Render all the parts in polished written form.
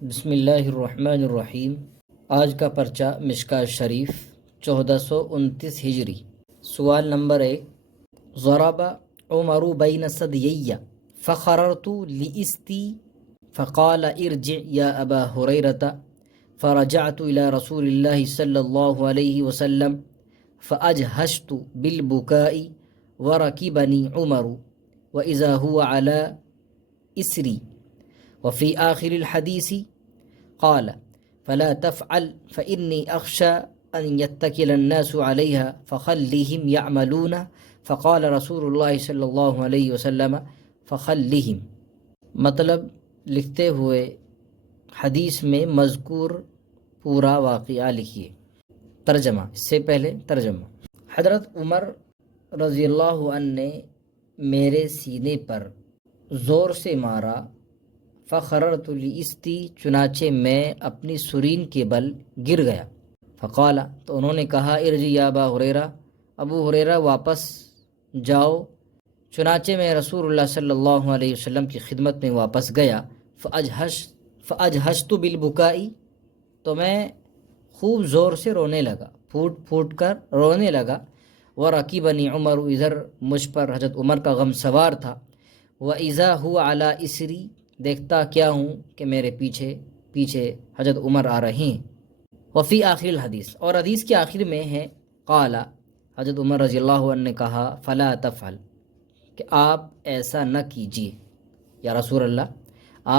بسم اللہ الرحمن الرحیم۔ آج کا پرچہ مشکاۃ شریف 1429 ہجری۔ سوال نمبر 1، ضرب عمر بین ثدیی فخررت لاستی فقال ارجع یا ابا ہریرۃ فرجعت الى رسول اللہ صلی اللہ علیہ وسلم فاجہشت بالبکاء ورکبنی عمر واذا هو على اسری وفي آخر الحديث قال فلا تفعل فإني أخشى أن يتكل الناس عليها فخلهم يعملون فقال رسول الله صلی اللہ علیہ وسلم فخلهم۔ مطلب لکھتے ہوئے حدیث میں مذکور پورا واقعہ لکھیے۔ ترجمہ، اس سے پہلے ترجمہ۔ حضرت عمر رضی اللہ عنہ نے میرے سینے پر زور سے مارا، فخررت لاستی، چنانچہ میں اپنی سرین کے بل گر گیا۔ فقال، تو انہوں نے کہا، ارجع یا ابا ہریرہ، ابو ہریرہ واپس جاؤ۔ چنانچہ میں رسول اللہ صلی اللہ علیہ وسلم کی خدمت میں واپس گیا۔ فاجہشت بالبکائی، تو میں خوب زور سے رونے لگا، پھوٹ پھوٹ کر رونے لگا۔ ورکبنی عمر، ادھر مجھ پر حضرت عمر کا غم سوار تھا۔ واذا هو علی اسری، دیکھتا کیا ہوں کہ میرے پیچھے پیچھے حضرت عمر آ رہے ہیں۔ وفی آخر الحدیث، اور حدیث کے آخر میں ہے، قال، حضرت عمر رضی اللہ عنہ نے کہا، فلا تفعل، کہ آپ ایسا نہ کیجیے، یا رسول اللہ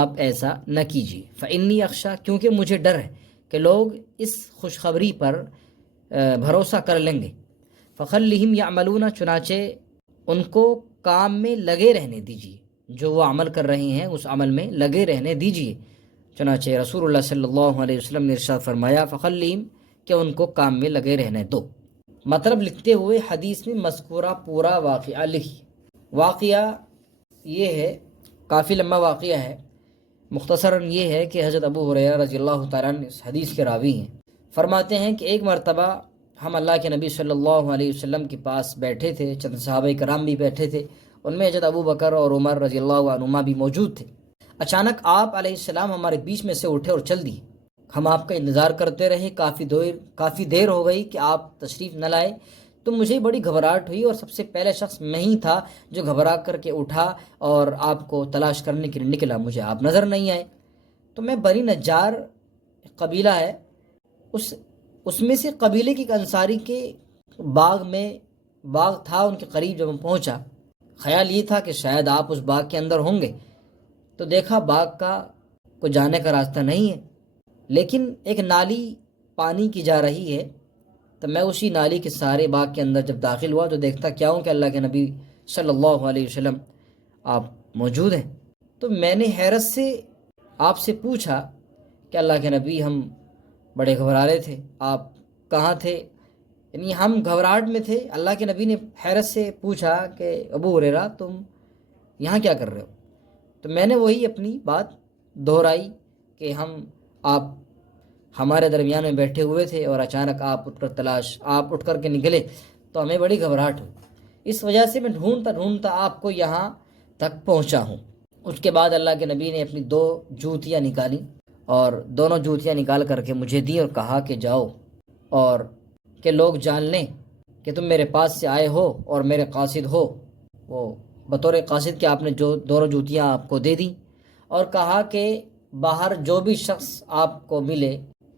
آپ ایسا نہ کیجیے۔ فانی اخشی، کیونکہ مجھے ڈر ہے کہ لوگ اس خوشخبری پر بھروسہ کر لیں گے۔ فخلہم یعملون، چنانچہ ان کو کام میں لگے رہنے دیجیے، جو وہ عمل کر رہے ہیں اس عمل میں لگے رہنے دیجیے۔ چنانچہ رسول اللہ صلی اللہ علیہ وسلم نے ارشاد فرمایا، فخلہم، کہ ان کو کام میں لگے رہنے دو۔ مطلب لکھتے ہوئے حدیث میں مذکورہ پورا واقعہ لکھی۔ واقعہ یہ ہے، کافی لمبا واقعہ ہے، مختصراً یہ ہے کہ حضرت ابو ہریرہ رضی اللہ تعالیٰ عنہ اس حدیث کے راوی ہیں۔ فرماتے ہیں کہ ایک مرتبہ ہم اللہ کے نبی صلی اللہ علیہ وسلم کے پاس بیٹھے تھے، چند صحابہ کرام بھی بیٹھے تھے، ان میں حضرت ابو بکر اور عمر رضی اللہ عنہما بھی موجود تھے۔ اچانک آپ علیہ السلام ہمارے بیچ میں سے اٹھے اور چل دیے۔ ہم آپ کا انتظار کرتے رہے، کافی دیر ہو گئی کہ آپ تشریف نہ لائے، تو مجھے بڑی گھبراہٹ ہوئی، اور سب سے پہلے شخص میں ہی تھا جو گھبرا کر کے اٹھا اور آپ کو تلاش کرنے کے لیے نکلا۔ مجھے آپ نظر نہیں آئے، تو میں بنی نجار قبیلہ ہے، اس میں سے قبیلے کے ایک انصاری کے باغ تھا، ان کے قریب جب ہم پہنچا، خیال یہ تھا کہ شاید آپ اس باغ کے اندر ہوں گے، تو دیکھا باغ کا کوئی جانے کا راستہ نہیں ہے، لیکن ایک نالی پانی کی جا رہی ہے۔ تو میں اسی نالی کے سارے باغ کے اندر جب داخل ہوا تو دیکھتا کیا ہوں کہ اللہ کے نبی صلی اللہ علیہ وسلم آپ موجود ہیں۔ تو میں نے حیرت سے آپ سے پوچھا کہ اللہ کے نبی، ہم بڑے گھبرا رہے تھے، آپ کہاں تھے؟ یعنی ہم گھبراہٹ میں تھے۔ اللہ کے نبی نے حیرت سے پوچھا کہ ابو ہریرہ تم یہاں کیا کر رہے ہو؟ تو میں نے وہی اپنی بات دہرائی کہ آپ ہمارے درمیان میں بیٹھے ہوئے تھے اور اچانک آپ اٹھ کر کے نکلے، تو ہمیں بڑی گھبراہٹ ہوئی، اس وجہ سے میں ڈھونڈتا آپ کو یہاں تک پہنچا ہوں۔ اس کے بعد اللہ کے نبی نے اپنی 2 جوتیاں نکالی، اور دونوں جوتیاں نکال کر کے مجھے دی اور کہا کہ جاؤ، اور کہ لوگ جان لیں کہ تم میرے پاس سے آئے ہو اور میرے قاصد ہو۔ وہ بطور قاصد کہ آپ نے جو دونوں جوتیاں آپ کو دے دیں، اور کہا کہ باہر جو بھی شخص آپ کو ملے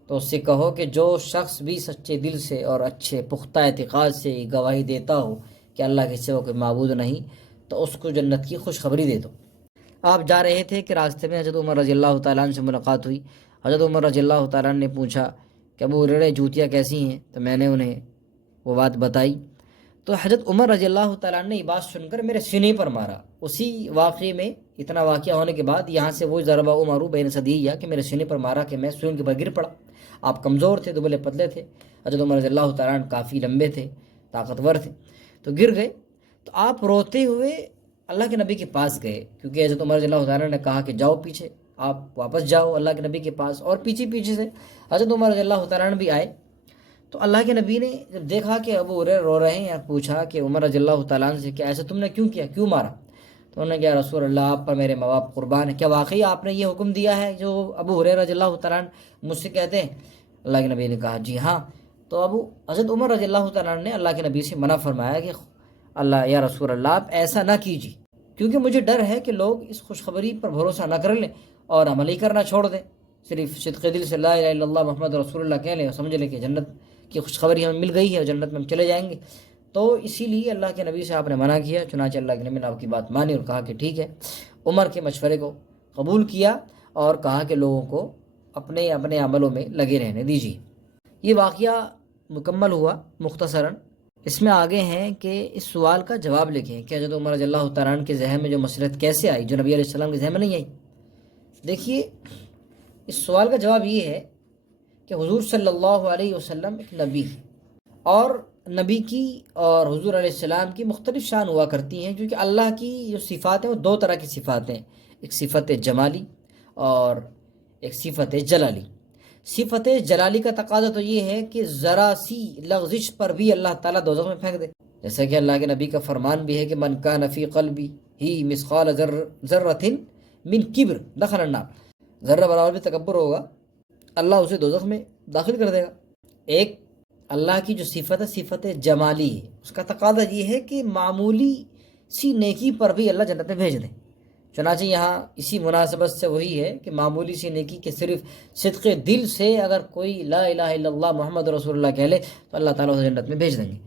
تو اس سے کہو کہ جو شخص بھی سچے دل سے اور اچھے پختہ اعتقاد سے گواہی دیتا ہو کہ اللہ کے سوا کوئی معبود نہیں، تو اس کو جنت کی خوشخبری دے دو۔ آپ جا رہے تھے کہ راستے میں حضرت عمر رضی اللہ تعالیٰ عنہ سے ملاقات ہوئی۔ حضرت عمر رضی اللہ تعالیٰ عنہ نے پوچھا کہ ابو ہریرہ جوتیاں کیسی ہیں؟ تو میں نے انہیں وہ بات بتائی، تو حضرت عمر رضی اللہ تعالیٰ عنہ نے یہ بات سن کر میرے سینے پر مارا۔ اسی واقعے میں اتنا واقعہ ہونے کے بعد یہاں سے وہ ضرب عمر بین ثدیی، کہ میرے سینے پر مارا کہ میں سوئیں کے بل گر پڑا۔ آپ کمزور تھے، دبلے پتلے تھے، حضرت عمر رضی اللہ تعالیٰ عنہ کافی لمبے تھے، طاقتور تھے، تو گر گئے۔ تو آپ روتے ہوئے اللہ کے نبی کے پاس گئے، کیونکہ حضرت عمر رضی اللہ تعالیٰ نے کہا کہ جاؤ پیچھے، آپ واپس جاؤ اللہ کے نبی کے پاس، اور پیچھے سے حضرت عمر رضی اللہ تعالیٰ عنہ بھی آئے۔ تو اللہ کے نبی نے جب دیکھا کہ ابو ہریرہ رو رہے ہیں، پوچھا کہ عمر رضی اللہ تعالیٰ عنہ سے کہ ایسا تم نے کیوں کیا، کیوں مارا؟ تو انہوں نے کہا رسول اللہ آپ پر میرے ماں باپ قربان ہیں، کیا واقعی آپ نے یہ حکم دیا ہے جو ابو ہریرہ رضی اللہ تعالیٰ عنہ مجھ سے کہتے ہیں؟ اللہ کے نبی نے کہا جی ہاں۔ تو حضرت عمر رضی اللہ تعالیٰ عنہ نے اللہ کے نبی سے منع فرمایا کہ اللہ یا رسول اللہ آپ ایسا نہ کیجیے، کیونکہ مجھے ڈر ہے کہ لوگ اس خوشخبری پر بھروسہ نہ کر لیں اور عمل ہی کرنا چھوڑ دیں، صرف صدق دل سے لا الہ الا اللہ محمد رسول اللہ کہہ لیں اور سمجھ لیں کہ جنت کی خوشخبری ہمیں مل گئی ہے اور جنت میں ہم چلے جائیں گے۔ تو اسی لیے اللہ کے نبی سے آپ نے منع کیا، چنانچہ اللہ کے نبی نے آپ کی بات مانی اور کہا کہ ٹھیک ہے، عمر کے مشورے کو قبول کیا اور کہا کہ لوگوں کو اپنے اپنے عملوں میں لگے رہنے دیجیے۔ یہ واقعہ مکمل ہوا مختصراً۔ اس میں آگے ہیں کہ اس سوال کا جواب لکھیں کہ حضرت عمر رضی اللہ تعالیٰ عنہ کے ذہن میں جو مصلحت کیسے آئی جو نبی علیہ السلام کے ذہن میں نہیں آئی۔ دیکھیے اس سوال کا جواب یہ ہے کہ حضور صلی اللہ علیہ وسلم ایک نبی ہے، اور نبی کی اور حضور علیہ السلام کی مختلف شان ہوا کرتی ہیں، کیونکہ اللہ کی جو صفات ہیں وہ دو طرح کی صفات ہیں، ایک صفت جمالی اور ایک صفت جلالی۔ صفت جلالی کا تقاضا تو یہ ہے کہ ذرا سی لغزش پر بھی اللہ تعالیٰ دوزخ میں پھینک دے، جیسا کہ اللہ کے نبی کا فرمان بھی ہے کہ من کان فی قلبی ہی مثقال ذرۃ من کبر دخل النار، ذرہ برابر بھی تکبر ہوگا اللہ اسے دوزخ میں داخل کر دے گا۔ ایک اللہ کی جو صفت ہے صفت جمالی ہے، اس کا تقاضا یہ ہے کہ معمولی سی نیکی پر بھی اللہ جنت میں بھیج دیں۔ چنانچہ یہاں اسی مناسبت سے وہی ہے کہ معمولی سی نیکی کے صرف صدق دل سے اگر کوئی لا الہ الا اللہ محمد رسول اللہ کہہ لے تو اللہ تعالیٰ اسے جنت میں بھیج دیں گے۔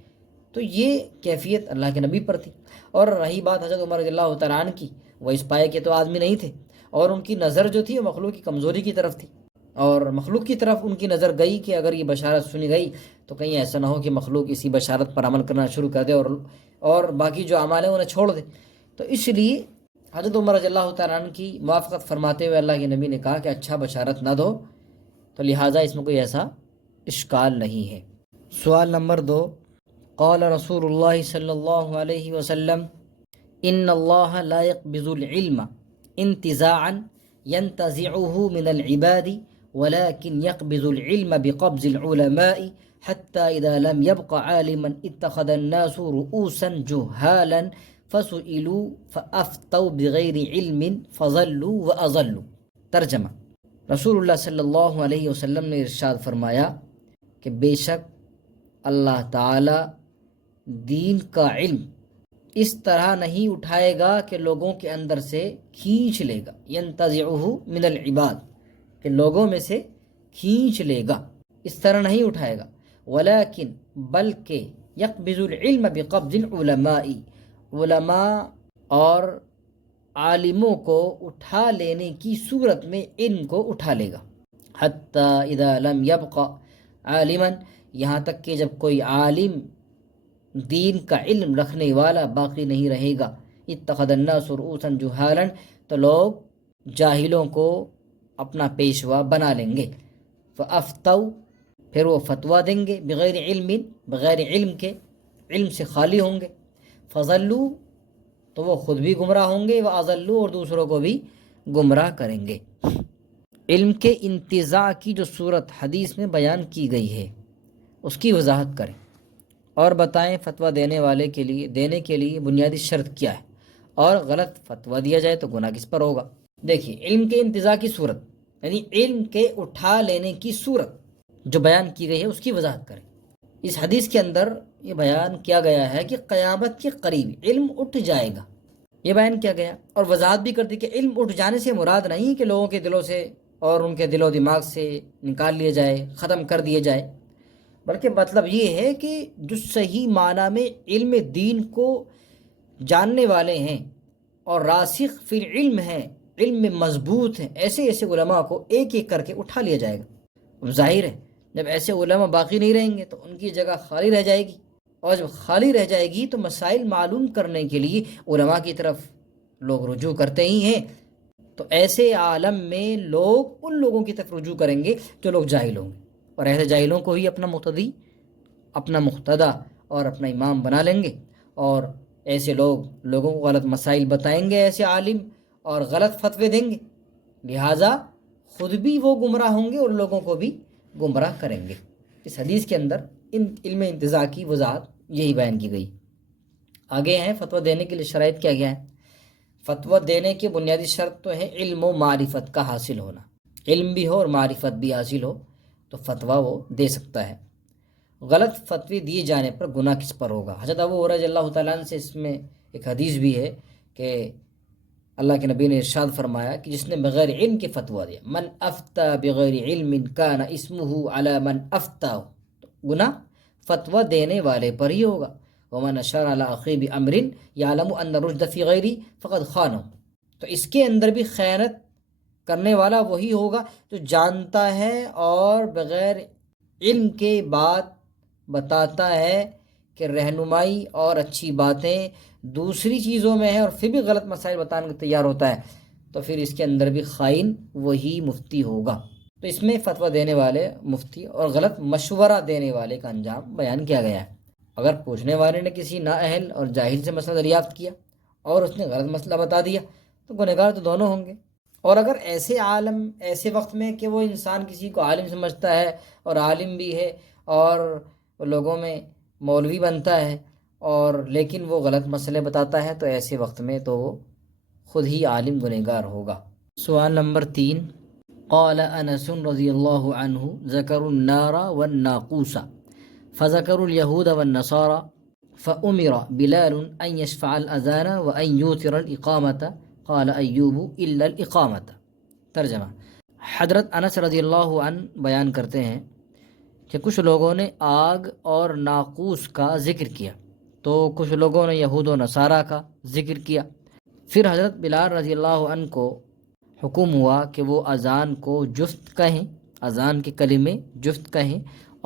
تو یہ کیفیت اللہ کے نبی پر تھی۔ اور رہی بات حضرت عمر رضی اللہ تعالیٰ عنہ کی، وہ اس پائے کے تو آدمی نہیں تھے، اور ان کی نظر جو تھی وہ مخلوق کی کمزوری کی طرف تھی، اور مخلوق کی طرف ان کی نظر گئی کہ اگر یہ بشارت سنی گئی تو کہیں ایسا نہ ہو کہ مخلوق اسی بشارت پر عمل کرنا شروع کر دے اور باقی جو اعمال ہیں انہیں چھوڑ دے۔ تو اس لیے حضرت عمر رضی اللہ تعالیٰ عنہ کی موافقت فرماتے ہوئے اللہ کے نبی نے کہا کہ اچھا بشارت نہ دو، تو لہٰذا اس میں کوئی ایسا اشکال نہیں ہے۔ سوال نمبر 2، قال رسول اللہ صلی اللہ علیہ وسلم ان اللہ لا يقبض العلم انتزاعا ينتزعه من العباد ولكن يقبض العلم بقبض العلماء حتى إذا لم يبق عالما اتخذ الناس رؤوسا جهالا فسئلوا فأفتوا بغیر علم فضلوا وأضلوا۔ ترجمہ، رسول اللہ صلی اللہ علیہ وسلم نے ارشاد فرمایا کہ بے شک اللہ تعالی دین کا علم اس طرح نہیں اٹھائے گا کہ لوگوں کے اندر سے کھینچ لے گا، ینتزعہ من العباد، کہ لوگوں میں سے کھینچ لے گا، اس طرح نہیں اٹھائے گا، ولیکن بلکہ یقبض العلم بقبض العلماء، علماء اور عالموں کو اٹھا لینے کی صورت میں علم کو اٹھا لے گا، حتی اذا لم یبق عالما، یہاں تک کہ جب کوئی عالم دین کا علم رکھنے والا باقی نہیں رہے گا، اتخذ الناس رؤوسا جہالا، تو لوگ جاہلوں کو اپنا پیشوا بنا لیں گے، فافتوا، پھر وہ فتویٰ دیں گے، بغیر علم، بغیر علم کے، علم سے خالی ہوں گے، فضلوا، تو وہ خود بھی گمراہ ہوں گے، واضلوا، اور دوسروں کو بھی گمراہ کریں گے۔ علم کے انتزاع کی جو صورت حدیث میں بیان کی گئی ہے اس کی وضاحت کریں اور بتائیں فتویٰ دینے کے لیے بنیادی شرط کیا ہے، اور غلط فتویٰ دیا جائے تو گناہ کس پر ہوگا۔ دیکھیے علم کے انتزاع کی صورت یعنی علم کے اٹھا لینے کی صورت جو بیان کی گئی ہے اس کی وضاحت کریں۔ اس حدیث کے اندر یہ بیان کیا گیا ہے کہ قیامت کے قریب علم اٹھ جائے گا، یہ بیان کیا گیا، اور وضاحت بھی کر دی کہ علم اٹھ جانے سے مراد نہیں کہ لوگوں کے دلوں سے اور ان کے دل و دماغ سے نکال لیا جائے، ختم کر دیے جائے، بلکہ مطلب یہ ہے کہ جو صحیح معنی میں علم دین کو جاننے والے ہیں اور راسخ فی العلم ہیں، علم میں مضبوط ہیں، ایسے علماء کو ایک ایک کر کے اٹھا لیا جائے گا۔ اب ظاہر ہے جب ایسے علماء باقی نہیں رہیں گے تو ان کی جگہ خالی رہ جائے گی، اور جب خالی رہ جائے گی تو مسائل معلوم کرنے کے لیے علماء کی طرف لوگ رجوع کرتے ہی ہیں، تو ایسے عالم میں لوگ ان لوگوں کی طرف رجوع کریں گے جو لوگ جاہل ہوں گے، اور ایسے جاہلوں کو ہی اپنا مقتدی، اپنا مقتدا اور اپنا امام بنا لیں گے، اور ایسے لوگوں کو غلط مسائل بتائیں گے، ایسے عالم، اور غلط فتوے دیں گے، لہٰذا خود بھی وہ گمراہ ہوں گے اور لوگوں کو بھی گمراہ کریں گے۔ اس حدیث کے اندر علم انتزاع کی وضاحت یہی بیان کی گئی۔ آگے ہیں فتویٰ دینے کے لیے شرائط کیا ہے۔ فتویٰ دینے کی بنیادی شرط تو ہے علم و معرفت کا حاصل ہونا، علم بھی ہو اور معرفت بھی حاصل ہو تو فتویٰ وہ دے سکتا ہے۔ غلط فتوی دیے جانے پر گناہ کس پر ہوگا؟ حضرت ابو ہریرہ رضی اللہ تعالیٰ عنہ سے اس میں ایک حدیث بھی ہے کہ اللہ کے نبی نے ارشاد فرمایا کہ جس نے بغیر علم کے فتویٰ دیا، من افتا بغیر علم کان اسمہ علی من افتاہ، گناہ فتویٰ دینے والے پر ہی ہوگا۔ ومن اشار علی اخیہ بامر یعلم ان الرشد فی غیرہ فقد خانہ، تو اس کے اندر بھی خیانت کرنے والا وہی ہوگا جو جانتا ہے اور بغیر علم کے بات بتاتا ہے کہ رہنمائی اور اچھی باتیں دوسری چیزوں میں ہیں اور پھر بھی غلط مسائل بتانے کو تیار ہوتا ہے، تو پھر اس کے اندر بھی خائن وہی مفتی ہوگا۔ تو اس میں فتویٰ دینے والے مفتی اور غلط مشورہ دینے والے کا انجام بیان کیا گیا ہے۔ اگر پوچھنے والے نے کسی نااہل اور جاہل سے مسئلہ دریافت کیا اور اس نے غلط مسئلہ بتا دیا تو گنہگار تو دونوں ہوں گے، اور اگر ایسے عالم ایسے وقت میں کہ وہ انسان کسی کو عالم سمجھتا ہے اور عالم بھی ہے اور لوگوں میں مولوی بنتا ہے اور لیکن وہ غلط مسئلے بتاتا ہے، تو ایسے وقت میں تو وہ خود ہی عالم گنہگار ہوگا۔ سوال نمبر 3، قال انس رضی اللہ عنہ ذکروا النار والناقوس فذكروا اليهود والنصارى فأمر بلال أن يشفع الأذان وأن يوتر الإقامة قال أيوب إلا الإقامة۔ ترجمہ، حضرت انس رضی اللہ عنہ بیان کرتے ہیں کہ کچھ لوگوں نے آگ اور ناقوس کا ذکر کیا تو کچھ لوگوں نے یہود و نصارہ کا ذکر کیا۔ پھر حضرت بلال رضی اللہ عنہ کو حکم ہوا کہ وہ اذان کو جفت کہیں، اذان کے کلمے جفت کہیں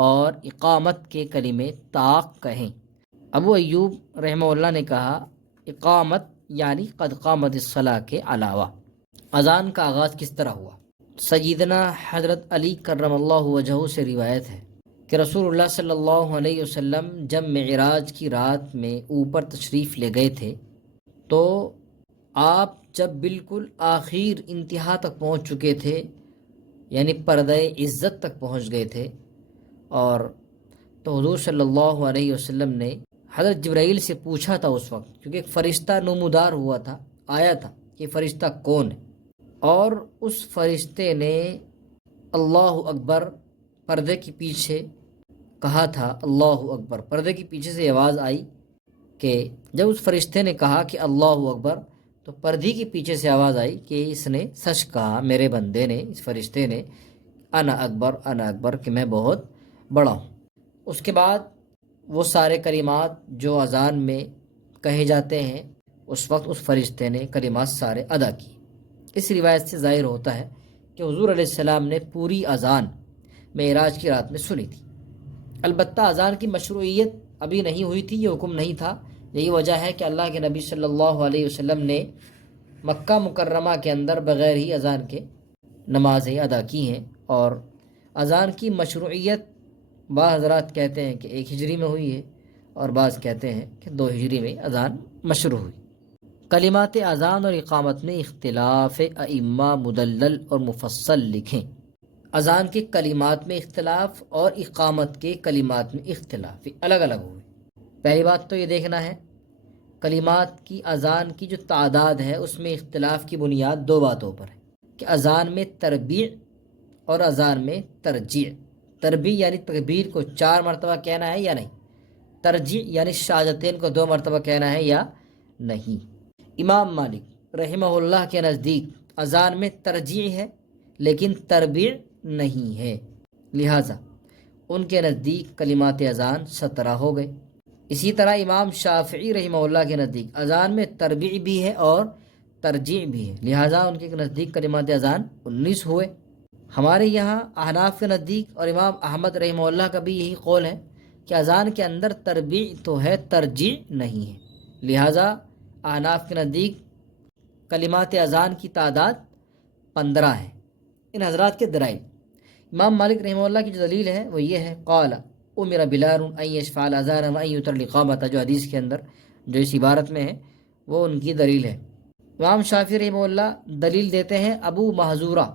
اور اقامت کے کلمے طاق کہیں۔ ابو ایوب رحمہ اللہ نے کہا اقامت یعنی قد قامت الصلاۃ کے علاوہ۔ اذان کا آغاز کس طرح ہوا؟ سیدنا حضرت علی کرم اللہ وجہہ سے روایت ہے کہ رسول اللہ صلی اللہ علیہ وسلم جب معراج کی رات میں اوپر تشریف لے گئے تھے تو آپ جب بالکل آخر انتہا تک پہنچ چکے تھے، یعنی پردہ عزت تک پہنچ گئے تھے، اور تو حضور صلی اللہ علیہ وسلم نے حضرت جبرائیل سے پوچھا تھا اس وقت، کیونکہ ایک فرشتہ نمودار ہوا تھا، آیا تھا کہ فرشتہ کون ہے، اور اس فرشتے نے اللہ اکبر پردے کے پیچھے کہا تھا، اللہ اکبر۔ پردے کے پیچھے سے آواز آئی کہ جب اس فرشتے نے کہا کہ اللہ اکبر تو پردے کے پیچھے سے آواز آئی کہ اس نے سچ کہا، میرے بندے نے، اس فرشتے نے، انا اکبر کہ میں بہت بڑا ہوں۔ اس کے بعد وہ سارے کلمات جو اذان میں کہے جاتے ہیں اس وقت اس فرشتے نے کلمات سارے ادا کیے۔ اس روایت سے ظاہر ہوتا ہے کہ حضور علیہ السلام نے پوری اذان معراج کی رات میں سنی تھی۔ البتہ اذان کی مشروعیت ابھی نہیں ہوئی تھی، یہ حکم نہیں تھا۔ یہی وجہ ہے کہ اللہ کے نبی صلی اللہ علیہ وسلم نے مکہ مکرمہ کے اندر بغیر ہی اذان کے نمازیں ادا کی ہیں، اور اذان کی مشروعیت بعض حضرات کہتے ہیں کہ 1 ہجری میں ہوئی ہے اور بعض کہتے ہیں کہ 2 ہجری میں اذان مشروع ہوئی۔ کلمات اذان اور اقامت میں اختلاف ائمہ مدلل اور مفصل لکھیں۔ اذان کے کلمات میں اختلاف اور اقامت کے کلمات میں اختلاف، الگ الگ ہوئے۔ پہلی بات تو یہ دیکھنا ہے کلمات کی اذان کی جو تعداد ہے اس میں اختلاف کی بنیاد 2 باتوں پر ہے کہ اذان میں تربیع اور اذان میں ترجیع۔ تربیع یعنی تکبیر کو 4 مرتبہ کہنا ہے یا نہیں، ترجیع یعنی شہادتین کو 2 مرتبہ کہنا ہے یا نہیں۔ امام مالک رحمہ اللہ کے نزدیک اذان میں ترجیع ہے لیکن تربیع نہیں ہے، لہٰذا ان کے نزدیک کلمات اذان 17 ہو گئے۔ اسی طرح امام شافعی رحمہ اللہ کے نزدیک اذان میں تربیع بھی ہے اور ترجیع بھی ہے، لہٰذا ان کے نزدیک کلمات اذان 19 ہوئے۔ ہمارے یہاں احناف کے نزدیک اور امام احمد رحمہ اللہ کا بھی یہی قول ہے کہ اذان کے اندر تربیع تو ہے، ترجیع نہیں ہے، لہٰذا احناف کے نزدیک کلمات اذان کی تعداد 15 ہے۔ ان حضرات کے دلائل، امام مالک رحمہ اللہ کی جو دلیل ہے وہ یہ ہے، قال امر بلال ان یشفع الاذان وان یتر الاقامۃ، جو حدیث کے اندر جو اس عبارت میں ہے وہ ان کی دلیل ہے۔ امام شافعی رحمہ اللہ دلیل دیتے ہیں ابو محذورہ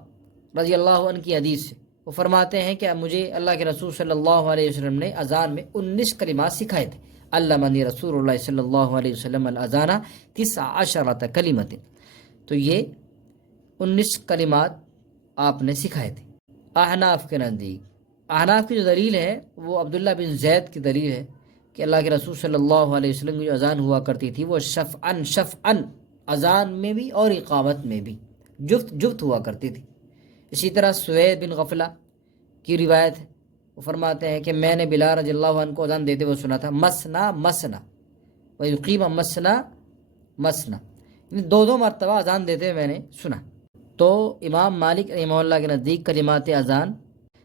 رضی اللہ عنہ کی حدیث سے، وہ فرماتے ہیں کہ مجھے اللہ کے رسول صلی اللہ علیہ وسلم نے اذان میں 19 کلمات سکھائے تھے، علمنی رسول اللہ صلی اللہ علیہ وسلم الاذان 19 کلمۃ، تو یہ 19 کلمات آپ نے سکھائے تھے۔ احناف کے نزدیک، احناف کی جو دلیل ہے وہ عبداللہ بن زید کی دلیل ہے کہ اللہ کے رسول صلی اللہ علیہ وسلم کی جو اذان ہوا کرتی تھی وہ شفعن اذان میں بھی اور اقامت میں بھی جفت ہوا کرتی تھی۔ اسی طرح سوید بن غفلہ کی روایت ہے، وہ فرماتے ہیں کہ میں نے بلال رضی اللہ عنہ کو اذان دیتے ہوئے سنا تھا، مسنا مسنا ویقیم مسنا مسنا، یعنی دو مرتبہ اذان دیتے ہوئے میں نے سنا۔ تو امام مالک رحمہ اللہ کے نزدیک کلمات اذان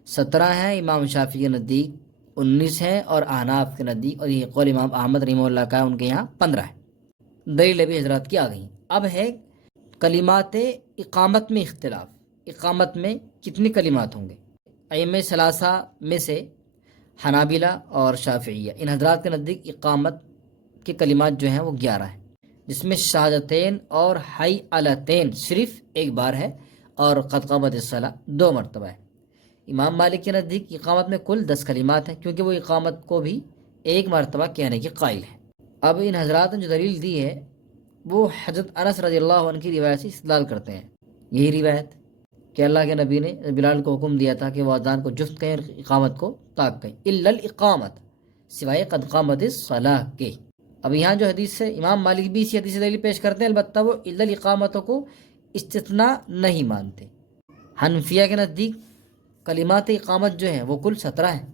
17 ہیں، امام شافعی کے نزدیک 19 ہیں، اور احناف کے نزدیک، اور یہ قول امام احمد رحمہ اللہ کا ہے، ان کے یہاں 15 ہے۔ دلیل بھی حضرات کی آ گئی۔ اب ہے کلمات اقامت میں اختلاف، اقامت میں کتنی کلمات ہوں گے؟ ائمہ ثلاثہ میں سے حنابلہ اور شافعیہ، ان حضرات کے نزدیک اقامت کے کلمات جو ہیں وہ 11 ہیں، جس میں شہادتین اور حی علتین صرف ایک بار ہے، اور قد قامت الصلاۃ 2 مرتبہ ہے۔ امام مالک کے نزدیک اقامت میں کل 10 کلمات ہیں، کیونکہ وہ اقامت کو بھی ایک مرتبہ کہنے کے قائل ہیں۔ اب ان حضرات نے جو دلیل دی ہے وہ حضرت انس رضی اللہ عنہ کی روایت سے استدلال کرتے ہیں۔ یہی روایت کہ اللہ کے نبی نے بلال کو حکم دیا تھا کہ وہ اذان کو جفت کہیں اور اقامت کو طاق کہیں، الا الاقامت، سوائے قد قامت الصلاۃ کے۔ اب یہاں جو حدیث سے امام مالک بھی اسی حدیث سے دلیل پیش کرتے ہیں، البتہ وہ الا الاقامت کو استثناء نہیں مانتے۔ حنفیہ کے نزدیک کلمات اقامت جو ہیں وہ کل 17 ہیں،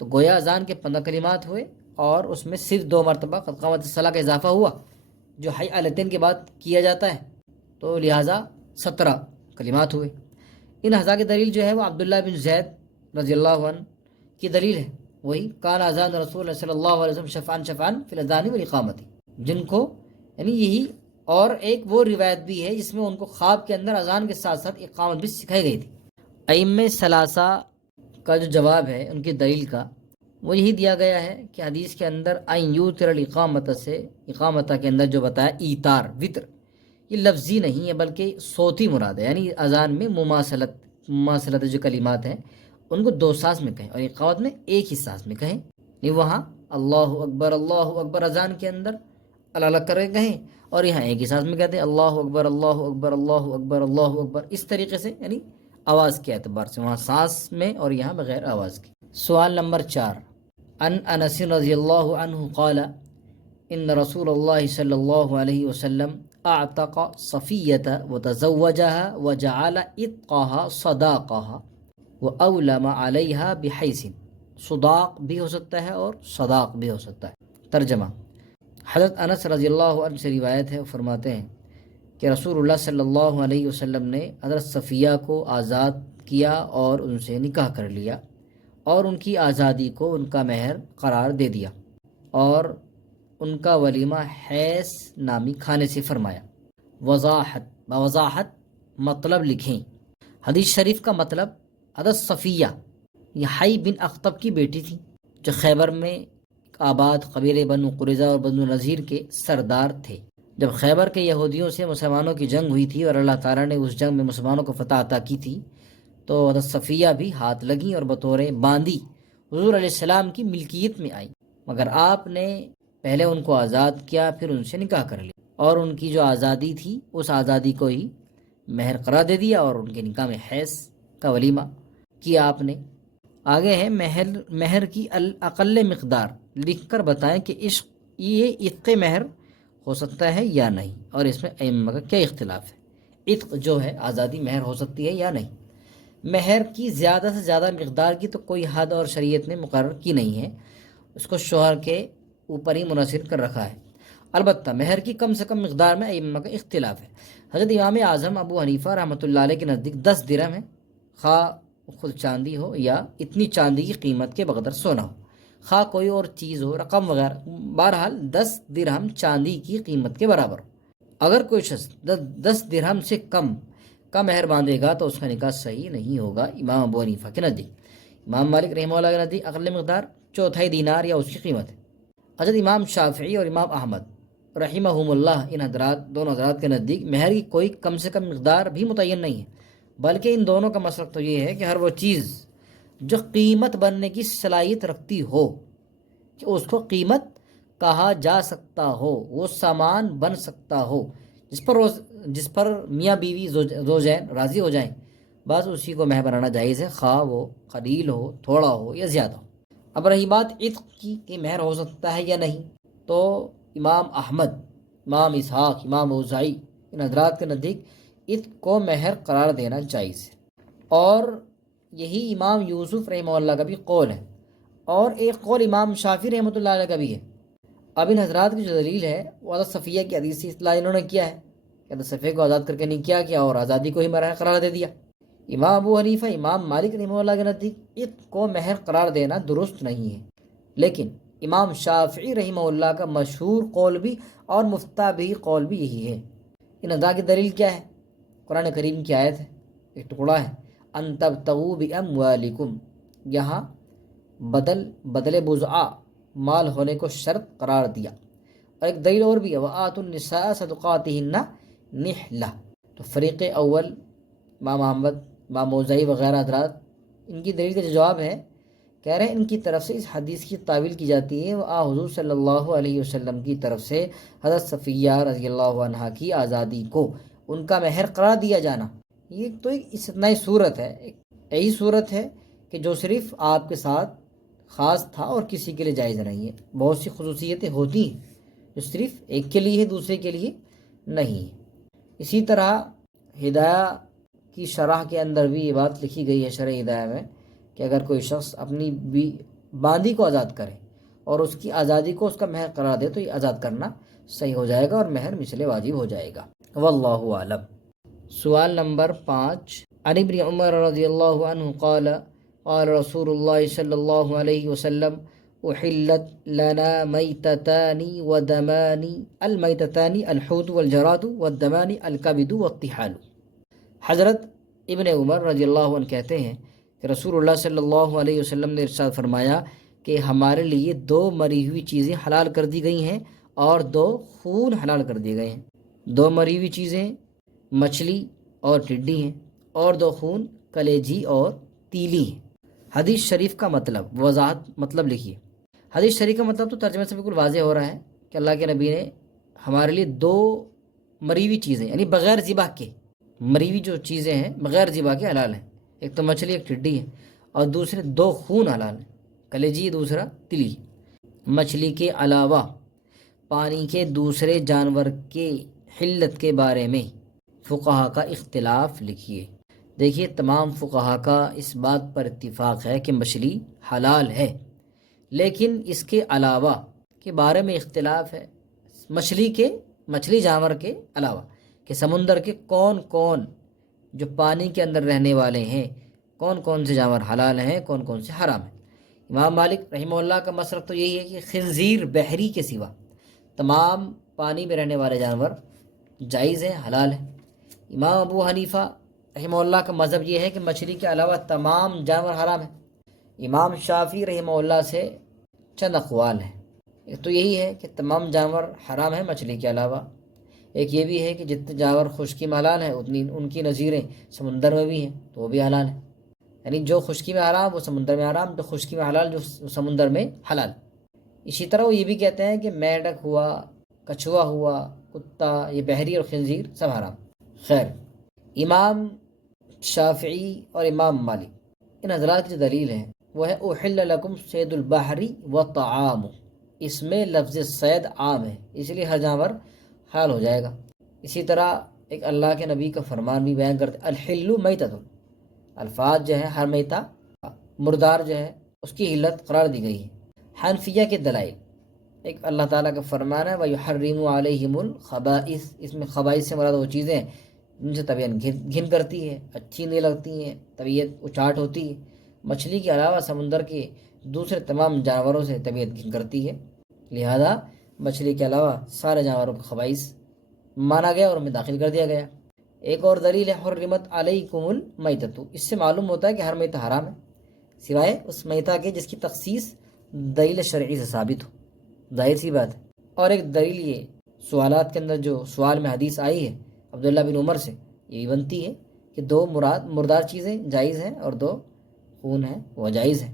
تو گویا اذان کے 15 کلمات ہوئے، اور اس میں صرف 2 مرتبہ قد قامت الصلاۃ کا اضافہ ہوا جو حی علتین کے بعد کیا جاتا ہے، تو لہٰذا 17 کلمات ہوئے۔ ان حضرات کی دلیل جو ہے وہ عبداللہ بن زید رضی اللہ عنہ کی دلیل ہے، وہی کان اذان رسول اللہ صلی اللہ علیہ وسلم شفعان فی الاذان والاقامت، جن کو یعنی یہی، اور ایک وہ روایت بھی ہے جس میں ان کو خواب کے اندر اذان کے ساتھ ساتھ اقامت بھی سکھائی گئی تھی۔ ائمہ ثلاثہ کا جو جواب ہے ان کی دلیل کا، وہ یہی دیا گیا ہے کہ حدیث کے اندر ان یوتر الاقامت سے، اقامت کے اندر جو بتایا ایتار وطر، یہ لفظی نہیں ہے بلکہ صوتی مراد ہے، یعنی اذان میں مماثلت جو کلمات ہیں ان کو 2 ساز میں کہیں، اور اقامت میں ایک ہی ساز میں کہیں، یعنی وہاں اللہ اکبر اذان کے اندر الگ الگ کر کے کہیں، اور یہاں ایک ہی ساز میں کہتے ہیں اللہ اکبر اللہ اکبر اللہ اکبر اللہ اکبر، اس طریقے سے، یعنی آواز کے اعتبار سے وہاں سانس میں اور یہاں بغیر آواز کے۔ سوال نمبر 4، ان انس رضی اللہ عنہ قال ان رسول اللہ صلی اللہ علیہ وسلم اعتق صفیۃ وتزوجها وجعل عتقها صداقها واولم علیہا بحیث، صداق بھی ہو سکتا ہے اور صداق بھی ہو سکتا ہے۔ ترجمہ، حضرت انس رضی اللہ عنہ سے روایت ہے، وہ فرماتے ہیں کہ رسول اللہ صلی اللہ علیہ وسلم نے حضرت صفیہ کو آزاد کیا اور ان سے نکاح کر لیا، اور ان کی آزادی کو ان کا مہر قرار دے دیا، اور ان کا ولیمہ حیث نامی کھانے سے فرمایا۔ وضاحت مطلب لکھیں۔ حدیث شریف کا مطلب، حضرت صفیہ یہ حی بن اخطب کی بیٹی تھی، جو خیبر میں آباد قبیلے بنو قریظہ اور بنو نذیر کے سردار تھے۔ جب خیبر کے یہودیوں سے مسلمانوں کی جنگ ہوئی تھی اور اللہ تعالیٰ نے اس جنگ میں مسلمانوں کو فتح عطا کی تھی، تو حضرت صفیہ بھی ہاتھ لگیں اور بطور باندی حضور علیہ السلام کی ملکیت میں آئیں، مگر آپ نے پہلے ان کو آزاد کیا، پھر ان سے نکاح کر لیا، اور ان کی جو آزادی تھی اس آزادی کو ہی مہر قرار دے دیا، اور ان کے نکاح میں حیض کا ولیمہ کیا آپ نے۔ آگے ہے مہر کی اقل مقدار لکھ کر بتائیں کہ عشق یہ عتق مہر ہو سکتا ہے یا نہیں، اور اس میں ائمہ کا کیا اختلاف ہے۔ عتق جو ہے آزادی مہر ہو سکتی ہے یا نہیں۔ مہر کی زیادہ سے زیادہ مقدار کی تو کوئی حد اور شریعت نے مقرر کی نہیں ہے، اس کو شوہر کے اوپر ہی منحصر کر رکھا ہے۔ البتہ مہر کی کم سے کم مقدار میں ائمہ کا اختلاف ہے۔ حضرت امام اعظم ابو حنیفہ رحمۃ اللہ علیہ کے نزدیک 10 درہم ہے، خواہ خود چاندی ہو یا اتنی چاندی کی قیمت کے بقدر سونا ہو، خواہ کوئی اور چیز ہو، رقم وغیرہ، بہرحال 10 درہم چاندی کی قیمت کے برابر ہو۔ اگر کوئی شخص 10 درہم سے کم کا مہر باندھے گا تو اس کا نکاح صحیح نہیں ہوگا، امام ابو حنیفہ کے نزدیک۔ امام مالک رحمہ اللہ کے نزدیک اقل مقدار 1/4 دینار یا اس کی قیمت ہے۔ حضرت امام شافعی اور امام احمد رحمہم اللہ، ان دونوں حضرات کے نزدیک مہر کی کوئی کم سے کم مقدار بھی متعین نہیں ہے، بلکہ ان دونوں کا مسلک تو یہ ہے کہ ہر وہ چیز جو قیمت بننے کی صلاحیت رکھتی ہو، کہ اس کو قیمت کہا جا سکتا ہو، وہ سامان بن سکتا ہو، جس پر جس پر میاں بیوی زوجین راضی ہو جائیں بس اسی کو مہر بنانا جائز ہے، خواہ وہ قلیل ہو، تھوڑا ہو یا زیادہ ہو۔ اب رہی بات عتق کی کہ مہر ہو سکتا ہے یا نہیں، تو امام احمد، امام اسحاق، امام اوزاعی، ان حضرات کے نزدیک عتق کو مہر قرار دینا جائز ہے، اور یہی امام یوسف رحمہ اللہ کا بھی قول ہے، اور ایک قول امام شافعی رحمۃ اللہ علیہ کا بھی ہے۔ اب ان حضرات کی جو دلیل ہے وہ حضرت صفیہ کی حدیث سے اطلاع انہوں نے کیا ہے کہ حضرت صفیہ کو آزاد کر کے نکاح کیا اور آزادی کو ہی مہر قرار دے دیا۔ امام ابو حنیفہ، امام مالک رحمہ اللہ کے نزدیک عتق کو مہر قرار دینا درست نہیں ہے، لیکن امام شافعی رحمہ اللہ کا مشہور قول بھی اور مفتابی قول بھی یہی ہے۔ ان حضرات کی دلیل کیا ہے؟ قرآن کریم کی آیت ہے، ایک ٹکڑا ہے، ان تبتغوا باموالکم، یہاں بدل بضعہ مال ہونے کو شرط قرار دیا، اور ایک دلیل اور بھی ہے، وآتوا النساء صدقاتہن نحلہ۔ تو فریق اول امام احمد، امام اوزاعی وغیرہ حضرات، ان کی دلیل کا جو جواب ہے، کہہ رہے ہیں ان کی طرف سے اس حدیث کی تعویل کی جاتی ہے حضور صلی اللہ علیہ وسلم کی طرف سے حضرت صفیہ رضی اللہ عنہا کی آزادی کو ان کا مہر قرار دیا جانا۔ یہ تو ایک استثنائی صورت ہے، یہی صورت ہے کہ جو صرف آپ کے ساتھ خاص تھا اور کسی کے لیے جائز نہیں ہے۔ بہت سی خصوصیتیں ہوتی ہیں جو صرف ایک کے لیے ہے، دوسرے کے لیے نہیں ہے۔ اسی طرح ہدایہ کی شرح کے اندر بھی یہ بات لکھی گئی ہے، شرح ہدایہ میں، کہ اگر کوئی شخص اپنی باندی کو آزاد کرے اور اس کی آزادی کو اس کا مہر قرار دے تو یہ آزاد کرنا صحیح ہو جائے گا اور مہر مثل واجب ہو جائے گا۔ واللہ اعلم۔ سوال نمبر 5، عن ابن عمر رضی اللہ عنہ قال قال رسول اللہ صلی اللہ علیہ وسلم احلت لنا میتتان ودمان، المیتتان الحوت والجراد والدمان الکبد والطحال۔ حضرت ابن عمر رضی اللہ عنہ کہتے ہیں کہ رسول اللہ صلی اللہ علیہ وسلم نے ارشاد فرمایا کہ ہمارے لیے 2 مری ہوئی چیزیں حلال کر دی گئی ہیں اور 2 خون حلال کر دیے گئے ہیں۔ 2 مری ہوئی چیزیں مچھلی اور ٹڈی ہیں، اور 2 خون کلیجی اور تیلی ہیں۔ حدیث شریف کا مطلب، وضاحت مطلب لکھیے۔ حدیث شریف کا مطلب تو ترجمے سے بالکل واضح ہو رہا ہے کہ اللہ کے نبی نے ہمارے لیے 2 مری ہوئی چیزیں، یعنی بغیر ذبح کے مری ہوئی جو چیزیں ہیں بغیر ذبح کے حلال ہیں۔ ایک تو مچھلی، ایک ٹڈی ہے، اور دوسرے 2 خون حلال ہیں، کلیجی، دوسرا تلی۔ مچھلی کے علاوہ پانی کے دوسرے جانور کے حلت کے بارے میں فقہا کا اختلاف لکھیے۔ دیکھیے تمام فقہا کا اس بات پر اتفاق ہے کہ مچھلی حلال ہے، لیکن اس کے علاوہ کے بارے میں اختلاف ہے، مچھلی جانور کے علاوہ، کہ سمندر کے کون کون جو پانی کے اندر رہنے والے ہیں، کون کون سے جانور حلال ہیں، کون کون سے حرام ہیں۔ امام مالک رحمہ اللہ کا مسلک تو یہی ہے کہ خنزیر بحری کے سوا تمام پانی میں رہنے والے جانور جائز ہیں، حلال ہیں۔ امام ابو حنیفہ رحمہ اللہ کا مذہب یہ ہے کہ مچھلی کے علاوہ تمام جانور حرام ہیں۔ امام شافعی رحمہ اللہ سے چند اقوال ہیں، ایک تو یہی ہے کہ تمام جانور حرام ہیں مچھلی کے علاوہ، ایک یہ بھی ہے کہ جتنے جانور خشکی میں حلال ہیں اتنی ان کی نظیریں سمندر میں بھی ہیں تو وہ بھی حلال ہیں، یعنی جو خشکی میں حرام وہ سمندر میں حرام، جو خشکی میں حلال جو سمندر میں حلال۔ اسی طرح وہ یہ بھی کہتے ہیں کہ میڈک ہوا، کچھوا ہوا، کتا، یہ بحری اور خنزیر سب حرام۔ خیر، امام شافعی اور امام مالک ان حضرات کی دلیل ہے وہ ہے احل لکم صید البحر وطعام، اس میں لفظ صید عام ہے، اس لیے ہر جانور حلال ہو جائے گا۔ اسی طرح ایک اللہ کے نبی کا فرمان بھی بیان کرتے الحل میتۃ، الفاظ جو ہے ہر میتہ مردار جو ہے اس کی حلت قرار دی گئی ہے۔ حنفیہ کے دلائل، ایک اللہ تعالیٰ کا فرمان ہے وَيُحَرِّمُ عَلَيْهِمُ الْخَبَائِث، اس میں خبائث سے مراد وہ چیزیں جن سے طبیعت گھن کرتی ہے، اچھی نہیں لگتی ہیں، طبیعت اچاٹ ہوتی ہے۔ مچھلی کے علاوہ سمندر کے دوسرے تمام جانوروں سے طبیعت گھن کرتی ہے، لہذا مچھلی کے علاوہ سارے جانوروں کو خبائث مانا گیا اور ان میں داخل کر دیا گیا۔ ایک اور دلیل ہے حرمت علیکم المیتۃ، اس سے معلوم ہوتا ہے کہ ہر میتہ حرام ہے سوائے اس میتہ کے جس کی تخصیص دلیل شرعی سے ثابت ہو، ظاہر سی بات ہے۔ اور ایک دلیل یہ سوالات کے اندر جو سوال میں حدیث آئی ہے عبداللہ بن عمر سے، یہ بھی بنتی ہے کہ 2 مردار چیزیں جائز ہیں اور 2 خون ہیں وہ جائز ہیں۔